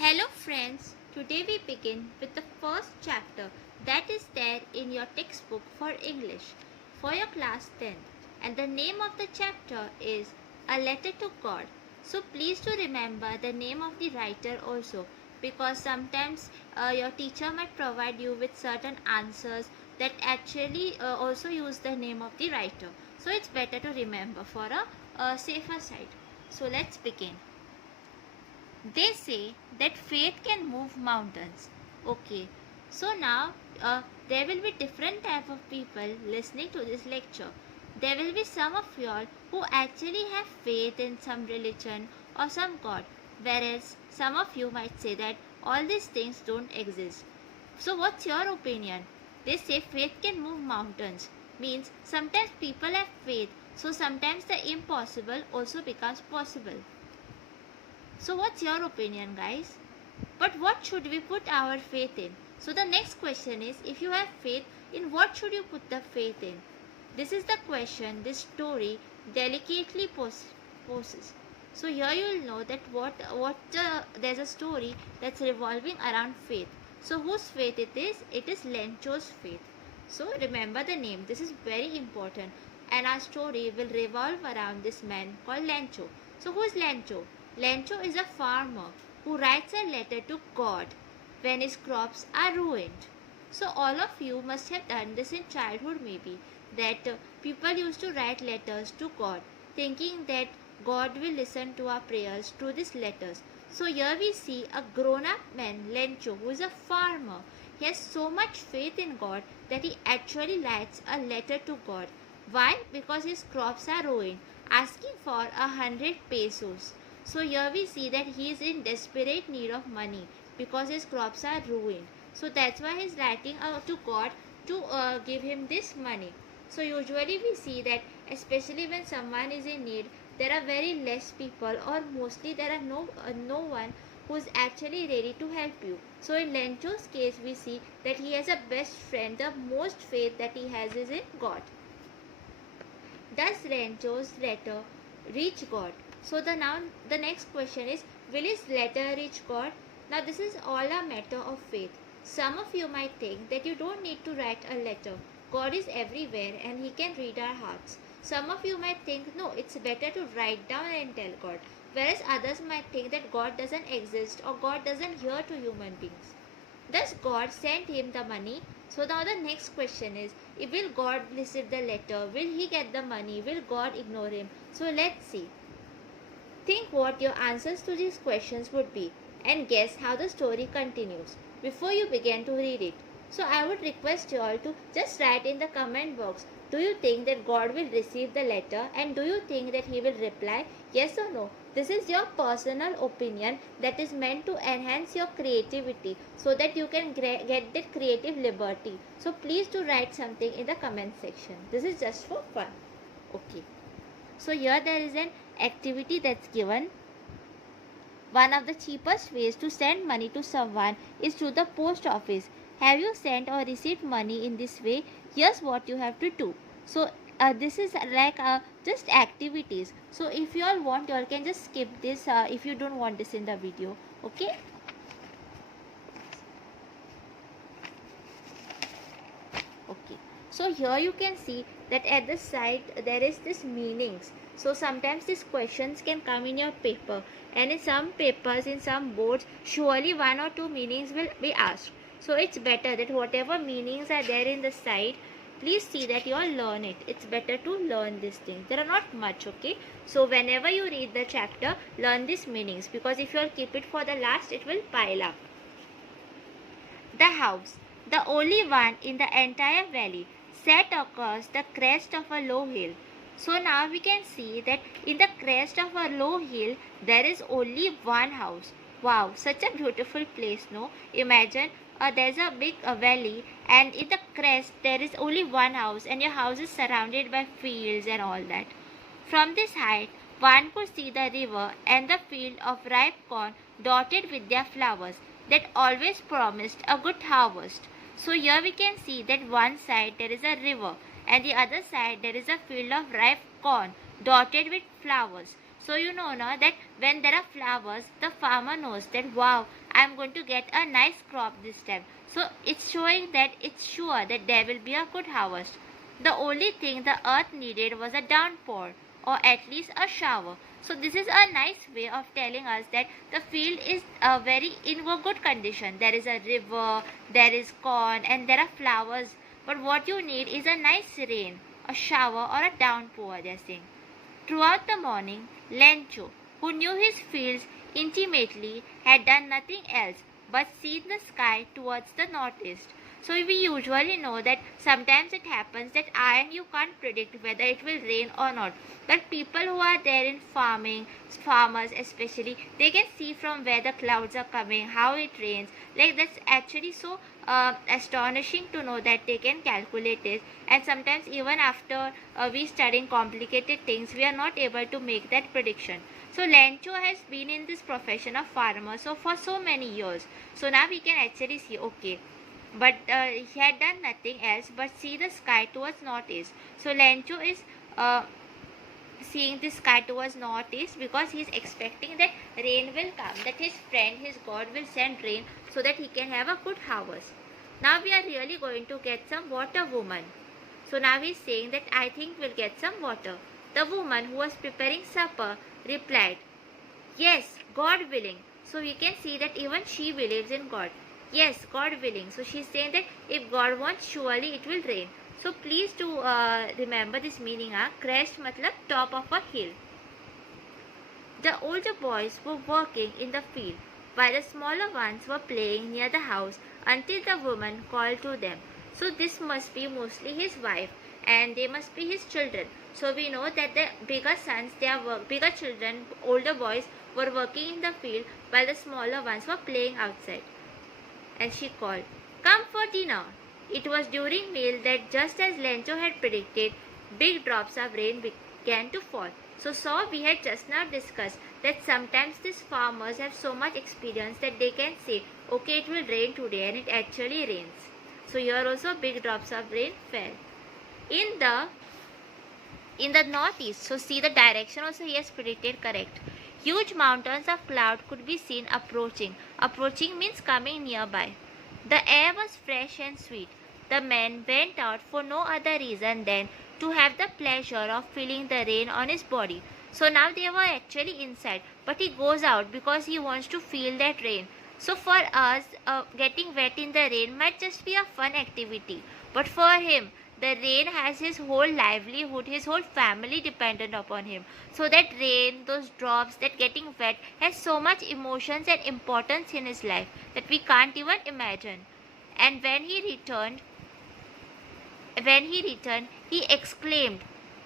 Hello friends, today we begin with the first chapter that is there in your textbook for English for your class 10th, and the name of the chapter is A Letter to God. So please do remember the name of the writer also, because sometimes your teacher might provide you with certain answers that actually also use the name of the writer. So it's better to remember for a safer side. So let's begin. They say that faith can move mountains. Okay, so now there will be different type of people listening to this lecture. There will be some of y'all who actually have faith in some religion or some god, whereas some of you might say that all these things don't exist. So what's your opinion? They say faith can move mountains. Means sometimes people have faith, so sometimes the impossible also becomes possible. So what's your opinion, guys? But what should we put our faith in? So the next question is, if you have faith, in what should you put the faith in? This is the question this story delicately poses. So here you will know that there's a story that's revolving around faith. So whose faith it is? It is Lencho's faith. So remember the name. This is very important. And our story will revolve around this man called Lencho. So who is Lencho? Lencho is a farmer who writes a letter to God when his crops are ruined. So all of you must have done this in childhood maybe, that people used to write letters to God thinking that God will listen to our prayers through these letters. So here we see a grown-up man, Lencho, who is a farmer. He has so much faith in God that he actually writes a letter to God. Why? Because his crops are ruined, asking for 100 pesos. So here we see that he is in desperate need of money because his crops are ruined. So that's why he is writing to God to give him this money. So usually we see that especially when someone is in need, there are very less people, or mostly there are no one who is actually ready to help you. So in Lencho's case we see that he has a best friend. The most faith that he has is in God. Does Lencho's letter reach God? So the next question is, will his letter reach God? Now this is all a matter of faith. Some of you might think that you don't need to write a letter. God is everywhere and he can read our hearts. Some of you might think, no, it's better to write down and tell God. Whereas others might think that God doesn't exist or God doesn't hear to human beings. Does God send him the money? So now the next question is, will God receive the letter? Will he get the money? Will God ignore him? So let's see. Think what your answers to these questions would be and guess how the story continues before you begin to read it. So I would request you all to just write in the comment box, do you think that God will receive the letter, and do you think that he will reply, yes or no? This is your personal opinion that is meant to enhance your creativity so that you can get that creative liberty. So please do write something in the comment section. This is just for fun. Okay. So here there is an activity that's given. One of the cheapest ways to send money to someone is through the post office. Have you sent or received money in this way? Here's what you have to do. So this is like just activities. So if you all want, you all can just skip this if you don't want this in the video. Okay. Okay. So here you can see that at the side there is this meanings. So sometimes these questions can come in your paper, and in some papers, in some boards, surely one or two meanings will be asked. So it's better that whatever meanings are there in the side, please see that you all learn it. It's better to learn these things. There are not much, okay? So whenever you read the chapter, learn these meanings, because if you all keep it for the last, it will pile up. The house, the only one in the entire valley, sat across the crest of a low hill. So now we can see that in the crest of a low hill, there is only one house. Wow, such a beautiful place, no? Imagine there's a big valley, and in the crest there is only one house, and your house is surrounded by fields and all that. From this height, one could see the river and the field of ripe corn dotted with their flowers that always promised a good harvest. So here we can see that one side there is a river, and the other side there is a field of ripe corn dotted with flowers. So you know now that when there are flowers, the farmer knows that wow, I am going to get a nice crop this time. So it's showing that it's sure that there will be a good harvest. The only thing the earth needed was a downpour, or at least a shower. So this is a nice way of telling us that the field is very in a good condition. There is a river, there is corn, and there are flowers. But what you need is a nice rain, a shower, or a downpour, they are saying. Throughout the morning, Lencho, who knew his fields intimately, had done nothing else but seen the sky towards the northeast. So we usually know that sometimes it happens that you can't predict whether it will rain or not. But people who are there in farming, farmers especially, they can see from where the clouds are coming, how it rains. Like that's actually so astonishing to know that they can calculate it. And sometimes even after we studying complicated things, we are not able to make that prediction. So Lencho has been in this profession of farmer for so many years. So now we can actually see, okay, but he had done nothing else but see the sky towards northeast. So Lencho is seeing the sky towards northeast because he is expecting that rain will come, that his friend, his God will send rain so that he can have a good harvest. Now we are really going to get some water woman. So now he is saying that I think we'll get some water. The woman who was preparing supper replied, yes, God willing. So we can see that even she believes in God. Yes, God willing. So she's saying that if God wants, surely it will rain. So please do remember this meaning. Crest matlab top of a hill. The older boys were working in the field while the smaller ones were playing near the house until the woman called to them. So this must be mostly his wife and they must be his children. So we know that the bigger sons, bigger children, older boys were working in the field while the smaller ones were playing outside. And she called, come for dinner. It was during meal that just as Lencho had predicted, big drops of rain began to fall. So we had just now discussed that sometimes these farmers have so much experience that they can say, okay, it will rain today, and it actually rains. So here also big drops of rain fell. In the northeast, so see the direction also he has predicted correct. Huge mountains of cloud could be seen approaching. Approaching means coming nearby. The air was fresh and sweet. The man went out for no other reason than to have the pleasure of feeling the rain on his body. So now they were actually inside, but he goes out because he wants to feel that rain. So for us, getting wet in the rain might just be a fun activity. But for him, the rain has his whole livelihood, his whole family dependent upon him. So that rain, those drops, that getting wet has so much emotions and importance in his life that we can't even imagine. And when he returned, he exclaimed,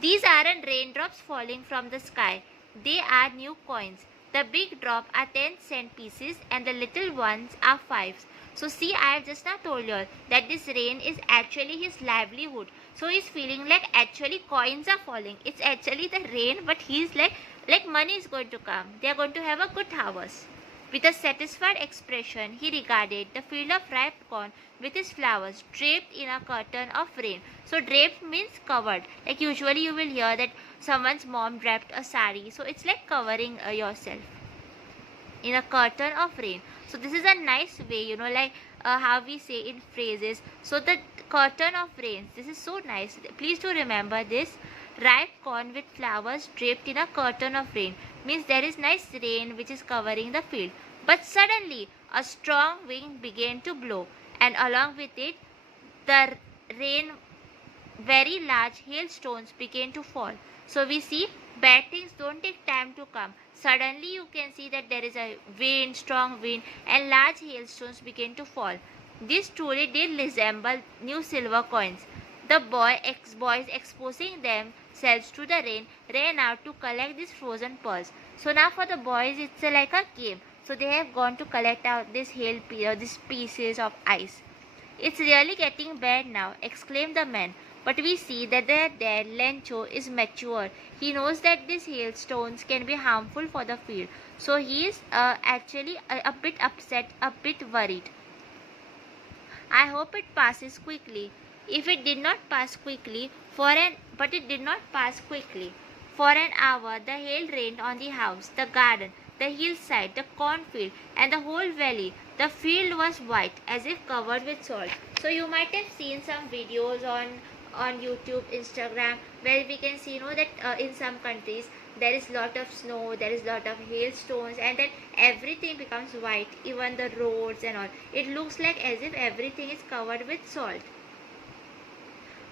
these aren't raindrops falling from the sky. They are new coins. The big drop are 10-cent pieces and the little ones are 5s. So see, I have just now told you that this rain is actually his livelihood. So he's feeling like actually coins are falling. It's actually the rain, but he's like money is going to come. They are going to have a good harvest. With a satisfied expression, he regarded the field of ripe corn with its flowers draped in a curtain of rain. So draped means covered. Like usually you will hear that someone's mom draped a sari. So it's like covering yourself in a curtain of rain. So this is a nice way, like how we say in phrases. So the curtain of rain, this is so nice. Please do remember this. Ripe corn with flowers draped in a curtain of rain means there is nice rain which is covering the field. But suddenly a strong wind began to blow, and along with it the rain, very large hailstones began to fall. So we see bad things don't take time to come. Suddenly you can see that there is a wind, strong wind, and large hailstones begin to fall. This truly did resemble new silver coins. The boys exposing themselves to the rain ran out to collect these frozen pearls. So now for the boys it's like a game. So they have gone to collect out these pieces of ice. It's really getting bad now, exclaimed the man. But we see that their dad, Lencho, is mature. He knows that these hailstones can be harmful for the field. So he is actually a bit upset, a bit worried. I hope it passes quickly. If it did not pass quickly, but it did not pass quickly. For an hour the hail rained on the house, the garden, the hillside, the cornfield, and the whole valley. The field was white, as if covered with salt. So you might have seen some videos on YouTube, Instagram, where we can see that in some countries there is lot of snow, there is lot of hailstones, and then everything becomes white, even the roads and all. It looks like as if everything is covered with salt.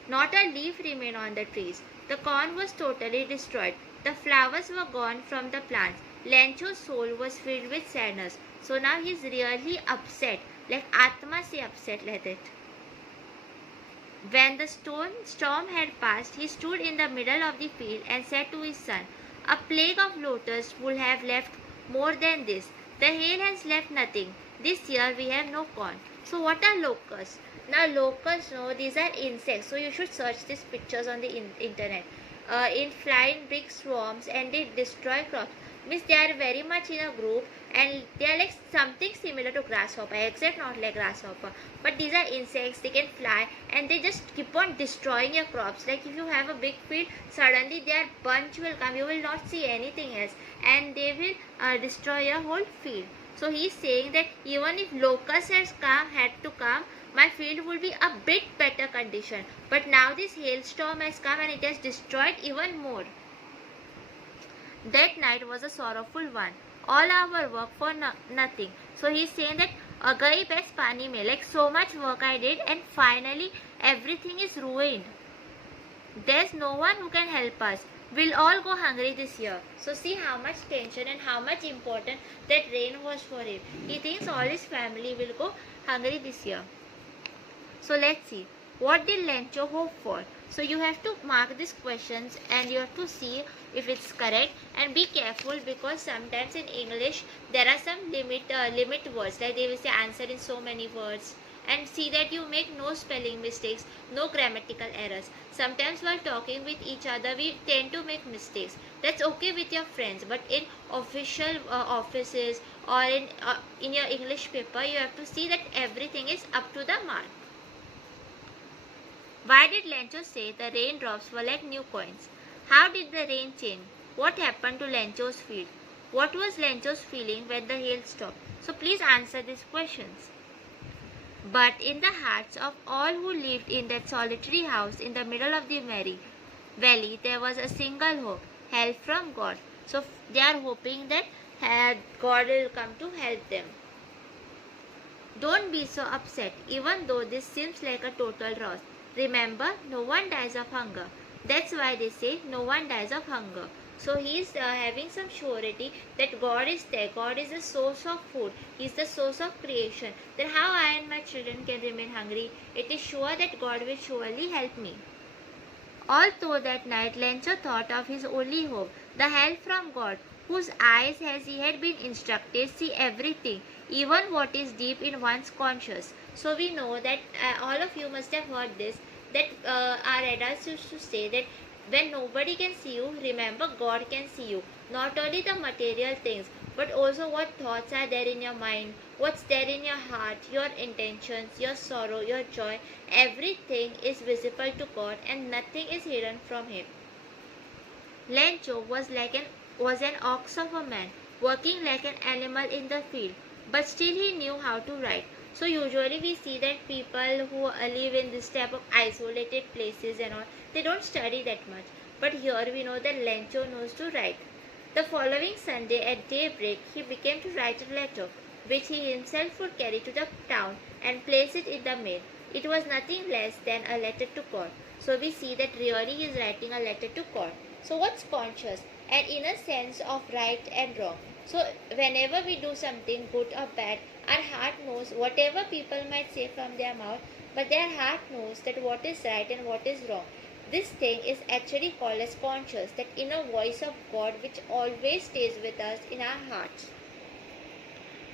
Not a leaf remained on the trees. The corn was totally destroyed. The flowers were gone from the plants. Lencho's soul was filled with sadness. So now he is really upset. Like Atma se upset like that. When the storm had passed, he stood in the middle of the field and said to his son, "A plague of locusts would have left more than this. The hail has left nothing. This year we have no corn." So what are locusts? Now locusts, these are insects. So you should search these pictures on the internet. In flying big swarms, and they destroy crops. Means they are very much in a group, and they are like something similar to grasshopper, except not like grasshopper. But these are insects. They can fly, and they just keep on destroying your crops. Like if you have a big field, suddenly their bunch will come. You will not see anything else, and they will destroy your whole field. So he is saying that even if locusts had to come, my field would be a bit better condition. But now this hailstorm has come and it has destroyed even more. That night was a sorrowful one. All our work for nothing. So he is saying that Agai best pani mein, like so much work I did, and finally everything is ruined. There's no one who can help us. We'll all go hungry this year. So see how much tension and how much important that rain was for him. He thinks all his family will go hungry this year. So let's see. What did Lencho hope for? So you have to mark these questions and you have to see if it's correct, and be careful because sometimes in English there are some limit words, like they will say answer in so many words, and see that you make no spelling mistakes, no grammatical errors. Sometimes while talking with each other we tend to make mistakes. That's okay with your friends, but in official offices or in your English paper you have to see that everything is up to the mark. Why did Lencho say the raindrops were like new coins? How did the rain change? What happened to Lencho's field? What was Lencho's feeling when the hail stopped? So please answer these questions. But in the hearts of all who lived in that solitary house in the middle of the valley, there was a single hope, help from God. So they are hoping that God will come to help them. Don't be so upset, even though this seems like a total loss. Remember, no one dies of hunger. That's why they say no one dies of hunger. So he is having some surety that God is there. God is the source of food. He is the source of creation. Then how I and my children can remain hungry? It is sure that God will surely help me. All through that night, Lencho thought of his only hope, the help from God, whose eyes, as he had been instructed, see everything, even what is deep in one's conscience. So we know that all of you must have heard this, that our adults used to say that when nobody can see you, remember God can see you. Not only the material things, but also what thoughts are there in your mind, what's there in your heart, your intentions, your sorrow, your joy. Everything is visible to God and nothing is hidden from Him. Lencho was an ox of a man, working like an animal in the field, but still he knew how to write. So usually we see that people who live in this type of isolated places and all, they don't study that much. But here we know that Lencho knows to write. The following Sunday at daybreak, he began to write a letter, which he himself would carry to the town and place it in the mail. It was nothing less than a letter to God. So we see that really he is writing a letter to God. So what's conscious? An inner sense of right and wrong. So whenever we do something good or bad, our heart knows whatever people might say from their mouth, but their heart knows that what is right and what is wrong. This thing is actually called as conscious, that inner voice of God which always stays with us in our hearts.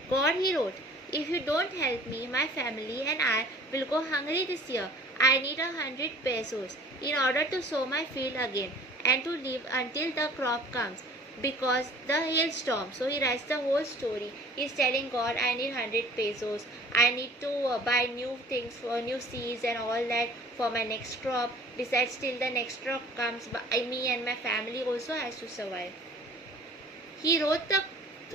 God, he wrote, if you don't help me, my family and I will go hungry this year. I need 100 pesos in order to sow my field again and to live until the crop comes. because the hailstorm. So he writes the whole story. He's telling God, I need 100 pesos. I need to buy new things for new seeds and all that for my next crop. Besides, till the next crop comes, me and my family also has to survive. He wrote the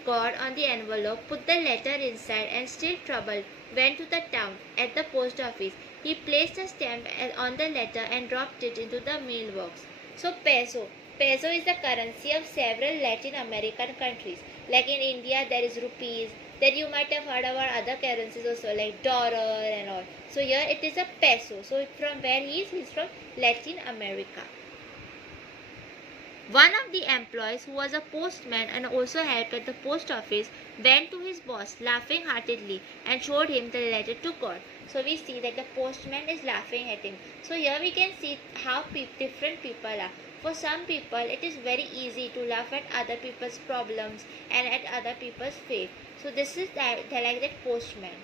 God on the envelope, put the letter inside, and still troubled, went to the town at the post office. He placed a stamp on the letter and dropped it into the mailbox. So peso. Peso is the currency of several Latin American countries. Like in India, there is rupees. Then you might have heard about other currencies also, like dollar and all. So here it is a peso. So from where he is? He is from Latin America. One of the employees, who was a postman and also helped at the post office, went to his boss laughing heartedly and showed him the letter to God. So we see that the postman is laughing at him. So here we can see how different people are. For some people, it is very easy to laugh at other people's problems and at other people's faith. So this is like that postman.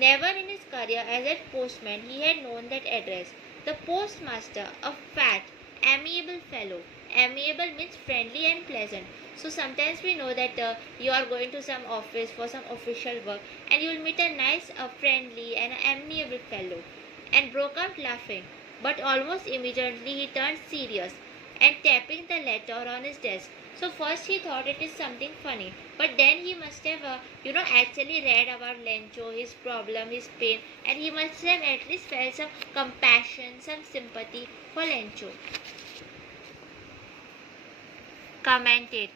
Never in his career as a postman he had known that address. The postmaster, a fat, amiable fellow. Amiable means friendly and pleasant. So sometimes we know that you are going to some office for some official work and you will meet a nice, friendly and amiable fellow, and broke out laughing. But almost immediately he turned serious and tapping the letter on his desk. So first he thought it is something funny, but then he must have actually read about Lencho, his problem, his pain, and he must have at least felt some compassion, some sympathy for Lencho. Commented.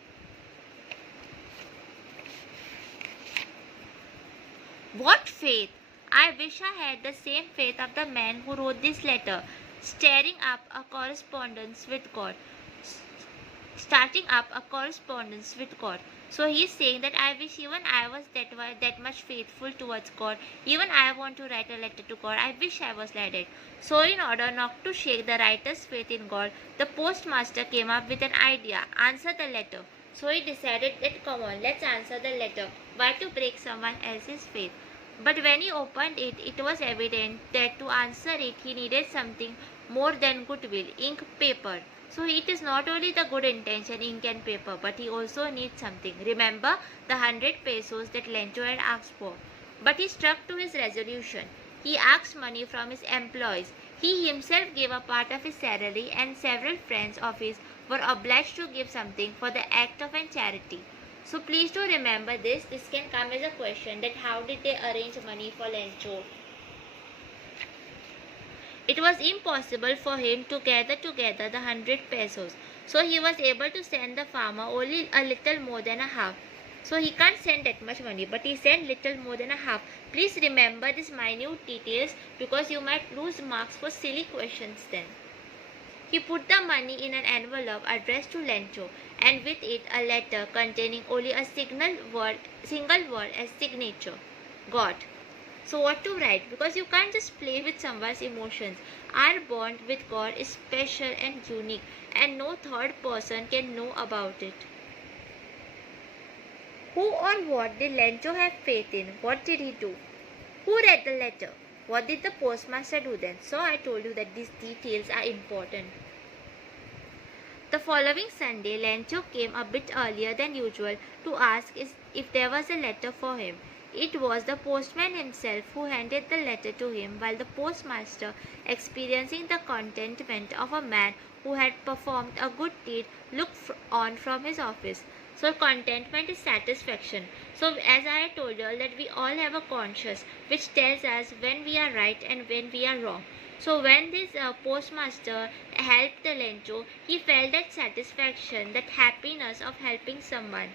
What faith! I wish I had the same faith of the man who wrote this letter, starting up a correspondence with God. So he is saying that I wish even I was that much faithful towards God. Even I want to write a letter to God. I wish I was like that. So in order not to shake the writer's faith in God, the postmaster came up with an idea. Answer the letter. So he decided that come on, let's answer the letter. Why to break someone else's faith? But when he opened it, it was evident that to answer it he needed something more than goodwill, ink, paper. So it is not only the good intention, ink and paper, but he also needs something. Remember the 100 pesos that Lencho had asked for. But he stuck to his resolution. He asked money from his employees. He himself gave a part of his salary, and several friends of his were obliged to give something for the act of a charity. So please do remember this. This can come as a question that how did they arrange money for Lencho? It was impossible for him to gather together the 100 pesos. So he was able to send the farmer only a little more than a half. So he can't send that much money, but he sent little more than a half. Please remember these minute details because you might lose marks for silly questions then. He put the money in an envelope addressed to Lencho, and with it a letter containing only a single word as signature. God. So what to write? Because you can't just play with someone's emotions. Our bond with God is special and unique, and no third person can know about it. Who or what did Lencho have faith in? What did he do? Who read the letter? What did the postmaster do then? So I told you that these details are important. The following Sunday, Lencho came a bit earlier than usual to ask if there was a letter for him. It was the postman himself who handed the letter to him, while the postmaster, experiencing the contentment of a man who had performed a good deed, looked on from his office. So contentment is satisfaction. So as I told you that we all have a conscience which tells us when we are right and when we are wrong. So when this postmaster helped the Lencho, he felt that satisfaction, that happiness of helping someone.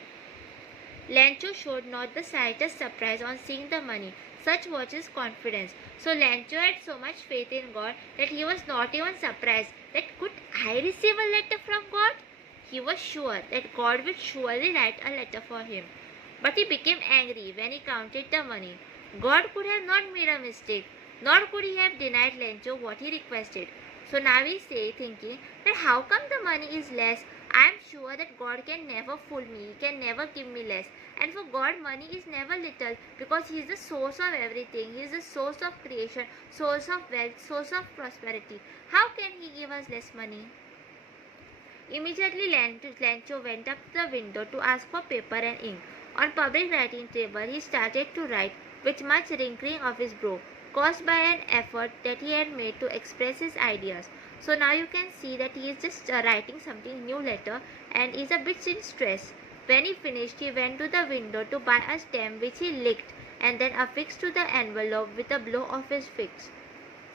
Lencho showed not the slightest surprise on seeing the money. Such was his confidence. So Lencho had so much faith in God that he was not even surprised that could I receive a letter from God? He was sure that God would surely write a letter for him. But he became angry when he counted the money. God could have not made a mistake, nor could he have denied Lencho what he requested. So now he say, thinking that how come the money is less? I am sure that God can never fool me, He can never give me less. And for God, money is never little because He is the source of everything. He is the source of creation, source of wealth, source of prosperity. How can He give us less money? Immediately Lencho went up to the window to ask for paper and ink. On public writing table he started to write with much wrinkling of his brow, caused by an effort that he had made to express his ideas. So now you can see that he is just writing something new letter and is a bit in stress. When he finished, he went to the window to buy a stamp which he licked and then affixed to the envelope with a blow of his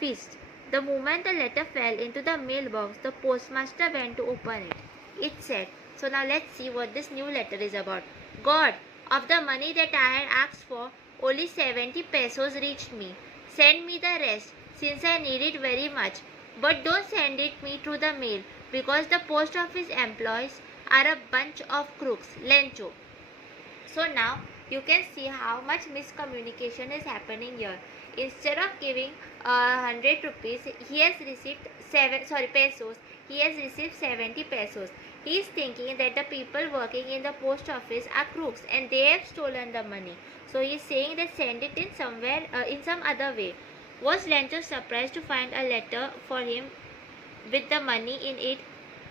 fist. The moment the letter fell into the mailbox, the postmaster went to open it. It said, so now let's see what this new letter is about. God, of the money that I had asked for, only 70 pesos reached me. Send me the rest, since I need it very much. But don't send it me through the mail, because the post office employees are a bunch of crooks. Lencho. So now you can see how much miscommunication is happening here. Instead of giving 100 rupees, he has received pesos. He has received 70 pesos. He is thinking that the people working in the post office are crooks and they have stolen the money. So he is saying that send it in somewhere in some other way. Was Lencho surprised to find a letter for him with the money in it?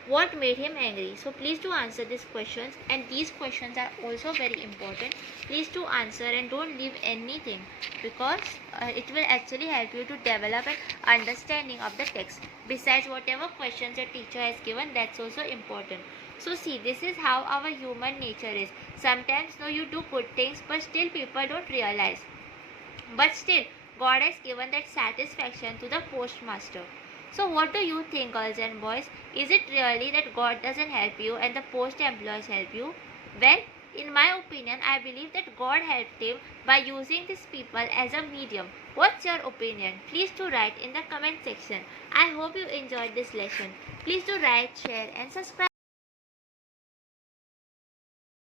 What made him angry? So please do answer these questions, and these questions are also very important. Please do answer and don't leave anything, because it will actually help you to develop an understanding of the text. Besides, whatever questions your teacher has given, that's also important. So see, this is how our human nature is. Sometimes you do good things, but still people don't realize. But still, God has given that satisfaction to the postmaster. So what do you think, girls and boys? Is it really that God doesn't help you and the post employees help you? Well, in my opinion, I believe that God helped him by using these people as a medium. What's your opinion? Please do write in the comment section. I hope you enjoyed this lesson. Please do write, share and subscribe.